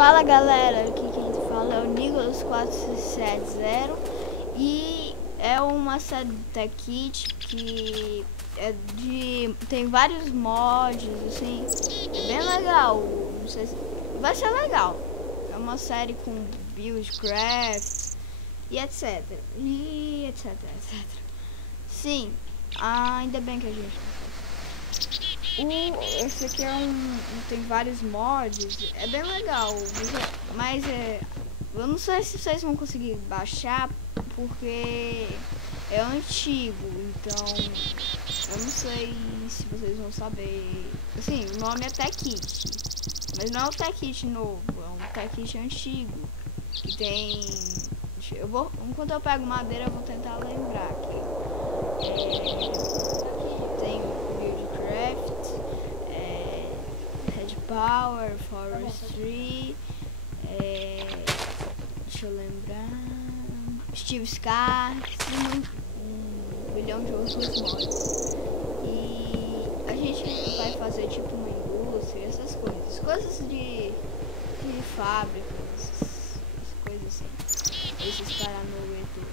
Fala galera, aqui quem fala é o Nicholas 470 e é uma série do TechKit que é tem vários mods, assim, é bem legal, não sei se vai ser legal. É uma série com buildcraft e etc. E etc. Sim, ainda bem que a gente esse aqui é tem vários mods, é bem legal, mas eu não sei se vocês vão conseguir baixar porque é antigo, então eu não sei se vocês vão saber. Assim, o nome é TechKit, mas não é o TechKit novo, é um TechKit antigo que tem. Enquanto eu pego madeira, eu vou tentar lembrar aqui. Tem buildcraft, Power, Forestry, deixa eu lembrar, Steve Scar, um bilhão de outros mods. E a gente vai fazer tipo uma indústria, essas coisas de fábrica, essas coisas assim, esses paranauê tudo.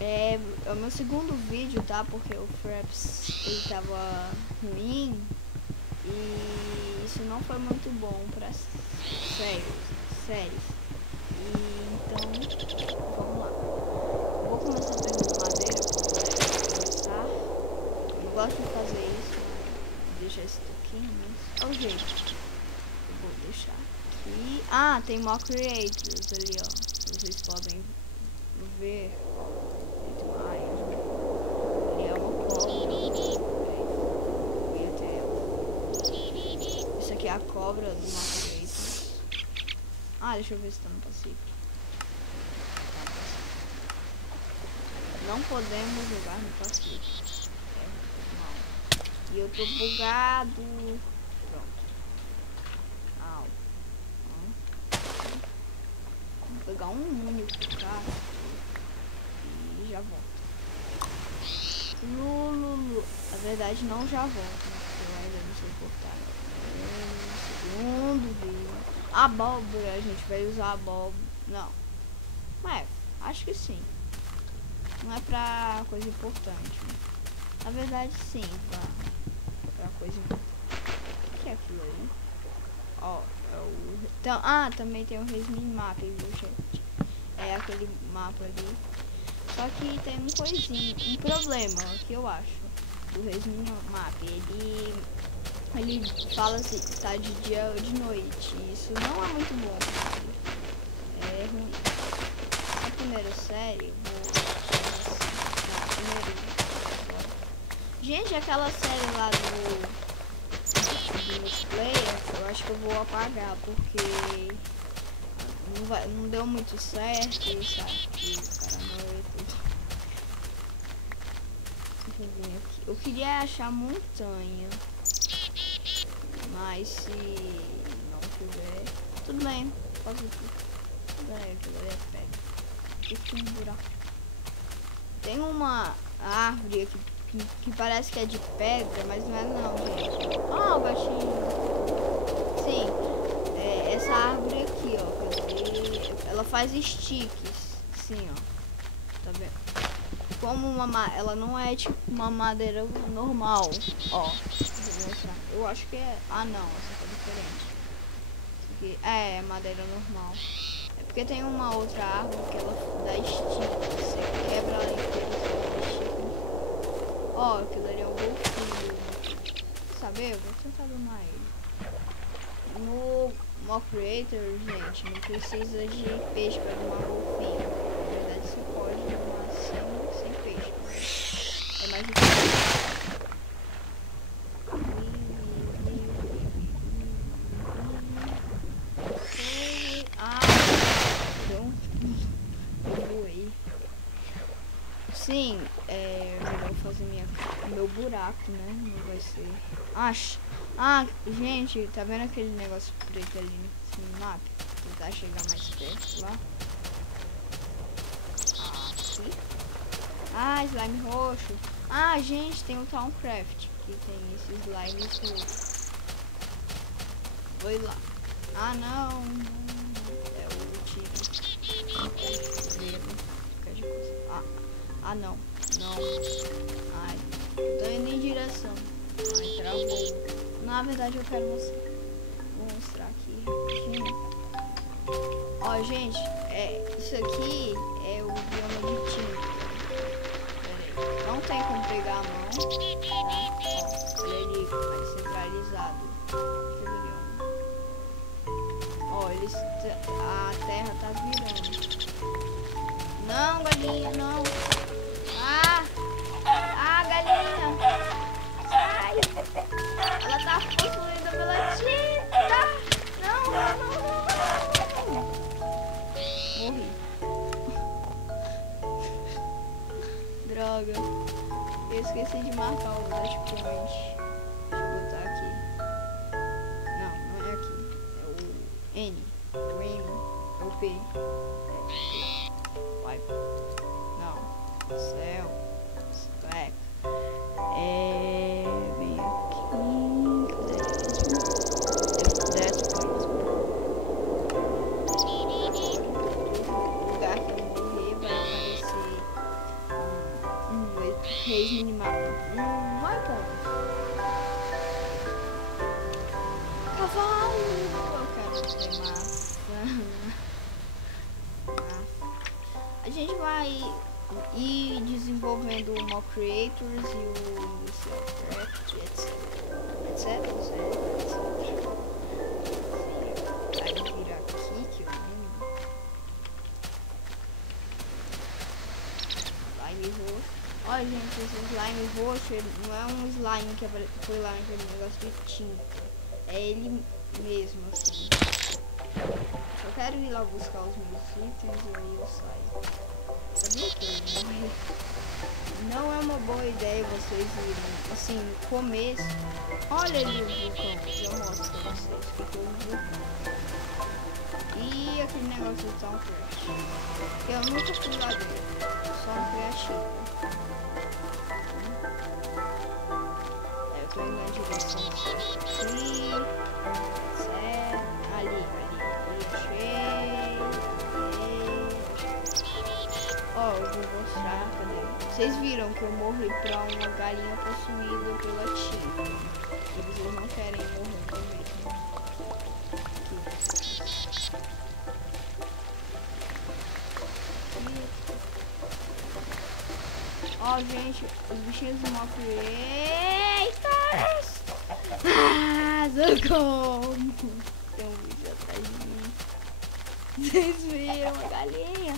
É o meu segundo vídeo, tá? Porque o Fraps ele tava ruim. E isso não foi muito bom para séries. E então, vamos lá. Eu vou começar pegando madeira para começar. Eu não gosto de fazer isso, mas deixar esse toquinho, mas é o jeito. Eu vou deixar aqui. Ah, tem Mock Creators ali, ó. Vocês podem ver. Ali é uma cobra. Essa aqui é a cobra do Mock. Deixa eu ver se tá no passivo. Não podemos jogar no passivo. E eu tô bugado. Pronto. Vou pegar um único carro e já volto. Lulu. Na verdade não já volto, né? Porque eu ainda não sei cortar. Segundo vídeo. Abóbora, a gente vai usar abóbora. Não. Acho que sim. Não é pra coisa importante. Né? Na verdade sim, pra coisa importante. O que é aquilo aí? Então, também tem o Resmin Map, viu, gente? É aquele mapa ali. Só que tem um problema que eu acho do Resmin Map. Ele fala se está de dia ou de noite. Isso não é muito bom. É ruim. A primeira série, Gente, aquela série lá do multiplayer, eu acho que eu vou apagar porque não deu muito certo, sabe? Eu queria achar montanha. Mas se não tiver, tudo bem, posso aqui um buraco. Tem uma árvore aqui que parece que é de pedra, mas não é não, gente. O gatinho. Sim, essa árvore aqui, ó, ela faz sticks, assim, ó, tá vendo? Como ela não é tipo uma madeira normal, ó. Eu acho que é. Não, essa tá diferente. Aqui é madeira normal. É porque tem uma outra árvore que ela dá estica. Você quebra ali e aquilo ali é um golfinho. Sabe? Eu vou tentar domar ele. No Mock Creator, gente, não precisa de peixe para domar golfinho. Na verdade, você pode domar sem peixe. É mais difícil. Sim, melhor fazer meu buraco, né? Não vai ser. Gente, tá vendo aquele negócio preto ali no mapa? Tentar chegar mais perto lá. Aqui. Slime roxo. Gente, tem o Towncraft que tem esses slimes roxos. Vou ir lá. Ah, não. É o tigre. Ah, não. Não. Ai. Tô indo em direção. Ai, travou. Na verdade, eu quero mostrar aqui rapidinho. Ó, gente, isso aqui é o bioma de tinta. Pera aí. Não tem como pegar a mão, tá? Ó, olha ali, mais centralizado. Ó, a terra tá virando. Não, galinha, não. Galinha. Sai. Ela tá possuída pela tinta. Não. Morri. Droga. Eu esqueci de marcar o last point. Deixa eu botar aqui. Não é aqui. É o N. O M. É o P. Vai. Não. Céu. Slack. Bem aqui. That's point. O lugar que eu morrer vai aparecer reis minimal. Vai, ponto. Cavalo. Eu quero ter massa. A gente vai ir desenvolvendo o Mock Creators e o Industrial Craft, etc. Vai vir aqui que eu lembro. Slime roxo. Olha, gente, esse slime roxo ele não é um slime que foi lá naquele negócio de tinta. É ele mesmo, assim. Eu quero ir lá buscar os meus itens e aí eu saio. Sabia que eu morri? Não é uma boa ideia vocês irem, assim, no começo. Olha ali o vulcão, eu mostro pra vocês que foi o vulcão. E aquele negócio de Town Crash. Eu nunca fui lá dentro, só um criativo. Eu tô indo na direção certa aqui. Ali, achei. Ó, eu vou mostrar, cadê? Vocês viram que eu morri pra uma galinha possuída pela tinta. E vocês não querem morrer também. Ó, gente, os bichinhos do Mock. Eita! Socorro! Tem um bicho atrás de mim. Vocês viram a galinha?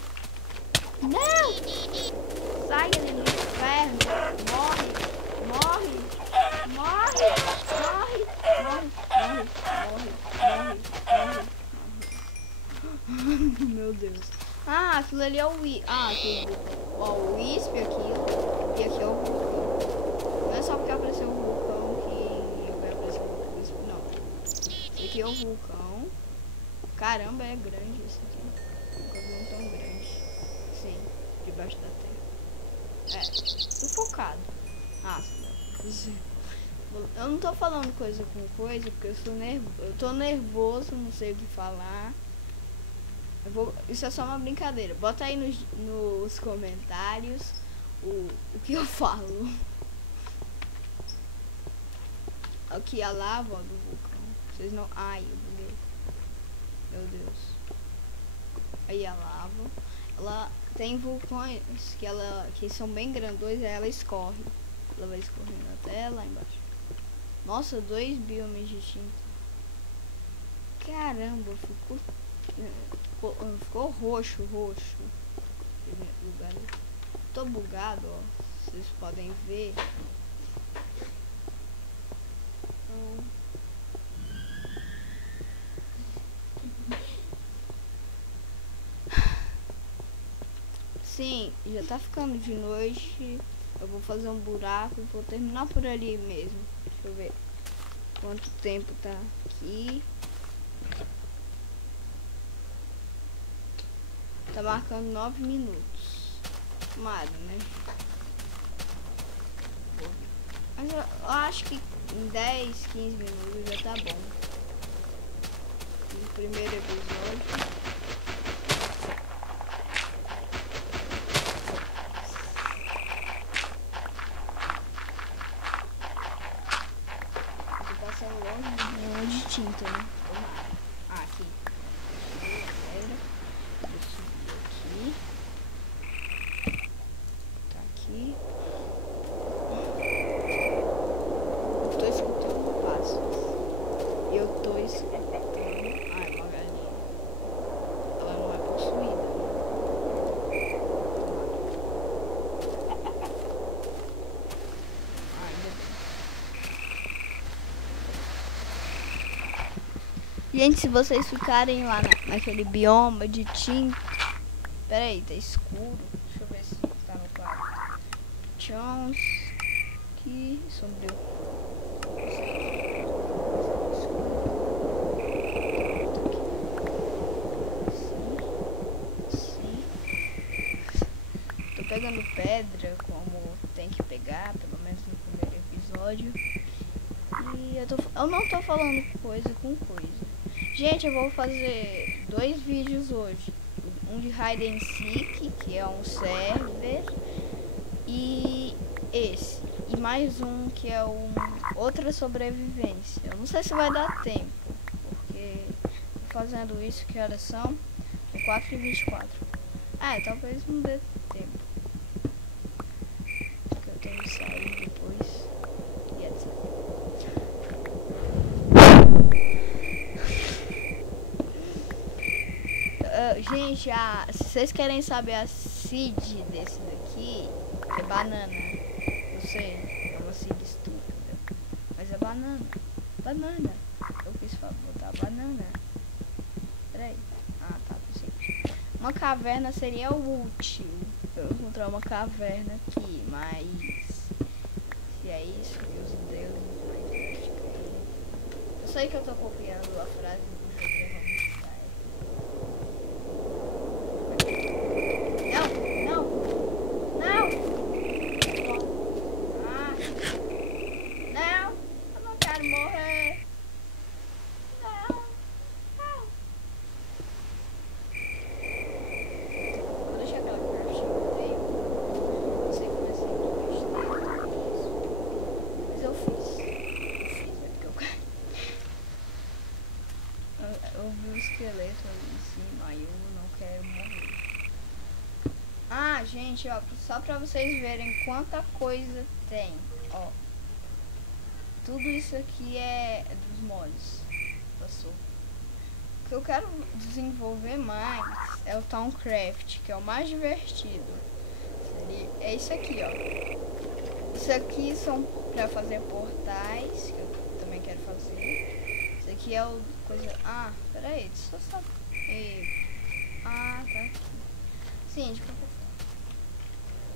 Não! Sai do inferno! Morre! Meu Deus. Ah, aquilo ali é o Wisp. Ó, o Wisp aquilo. E aqui é o vulcão. Não é só porque apareceu um vulcão que vai aparecer um Wisp, não. Esse aqui é o vulcão. Caramba, é grande esse aqui. Nunca vi um tão grande. Sim, debaixo da terra. Sufocado. Eu não tô falando coisa com coisa porque eu tô nervoso, não sei o que falar. Isso é só uma brincadeira. Bota aí nos comentários o que eu falo. Aqui a lava do vulcão. Vocês não. Ai, eu buguei. Meu Deus. Aí a lava. Ela tem vulcões que são bem grandões, aí ela escorre. Ela vai escorrendo até lá embaixo. Nossa, 2 biomas de tinta. Caramba, ficou roxo. Tô bugado, ó. Vocês podem ver. Sim, já tá ficando de noite. Eu vou fazer um buraco e vou terminar por ali mesmo. Deixa eu ver quanto tempo tá aqui. Tá marcando 9 minutos. Tomara, né? Mas eu acho que em 10, 15 minutos já tá bom. primeiro episódio. Tô passando longe de tinta, né? Ah, aqui. Vou subir aqui. Tá aqui. Eu tô escutando passos. Eu tô escutando. Ah, é uma galinha. Ela não é possuída. Ah, ainda bem. Gente, se vocês ficarem lá naquele bioma de tinta. Pera aí, tá escuro. Deixa eu ver se tá no quadro. Chance. Que sombrio. Tô pegando pedra como tem que pegar, pelo menos no primeiro episódio. E eu não tô falando coisa com coisa. Gente, eu vou fazer 2 vídeos hoje. Um de Hide and Seek, que é um server. E esse. E mais um que é outra sobrevivência. Eu não sei se vai dar tempo. Porque tô fazendo isso, que horas são? 4h24. Ah, talvez não dê tempo. Porque eu tenho que sair depois. E etc. Gente, se vocês querem saber a seed desse daqui, é banana. Eu sei, é uma seed estúpida. Mas é banana. Banana. Eu quis botar banana. Peraí. Ah, tá, pensei. Uma caverna seria útil. Eu encontrar uma caverna aqui, mas se é isso que os deuses mais. Eu sei que eu tô copiando a frase do jogo. Eu vi o esqueleto ali em cima, aí eu não quero morrer. Ah, gente, ó, só pra vocês verem quanta coisa tem, ó. Tudo isso aqui é dos mods. Passou. O que eu quero desenvolver mais é o Towncraft, que é o mais divertido. É isso aqui, ó. Isso aqui são pra fazer portais, que eu também quero fazer. Isso aqui é o coisa... Ah, peraí, deixa eu só... Ah, tá aqui. Sim, de qualquer forma.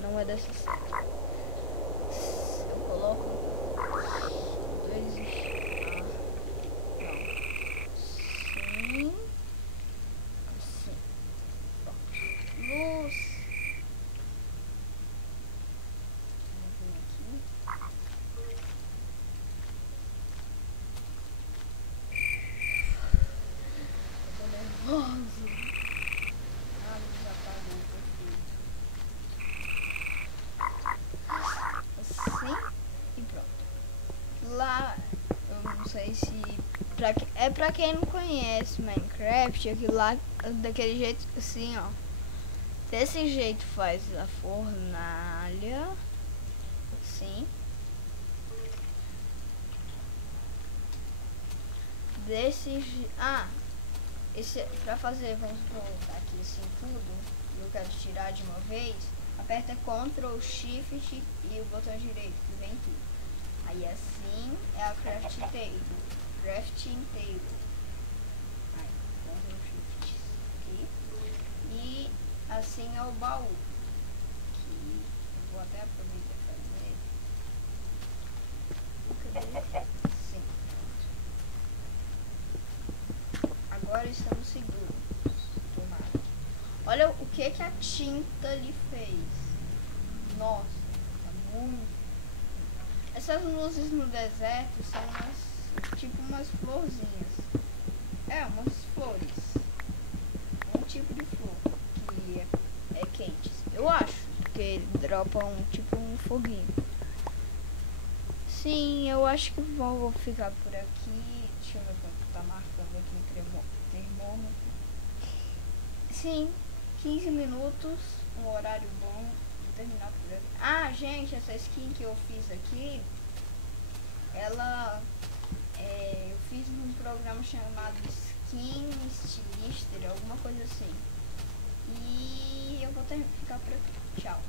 Não vai dar certo. Eu coloco... 2... Não. Assim. Luz. É pra quem não conhece Minecraft, aquilo lá, daquele jeito assim, ó. Desse jeito faz a fornalha. Assim. Esse pra fazer, vamos colocar aqui assim tudo. Eu quero tirar de uma vez. Aperta Ctrl Shift e o botão direito que vem aqui. Aí assim é a crafting table. Crafting table. Aí, Ctrl Shift aqui. E assim é o baú. Que eu vou até aproveitar e fazer. Sim. Agora estamos seguros. Tomara. Olha o que a tinta lhe fez. Nossa, tá muito. Essas luzes no deserto são tipo umas florzinhas. É, umas florzinhas. flores. Um tipo de flor que é quente. Eu acho, porque dropa um foguinho. Sim, eu acho que vou ficar por aqui. Deixa eu ver quanto tá marcando aqui no termômetro. Sim, 15 minutos, um horário bom de terminar por aqui. Ah, gente, essa skin que eu fiz aqui, eu fiz num programa chamado Skin Stilister, alguma coisa assim. E eu vou ficar por aqui. Tchau.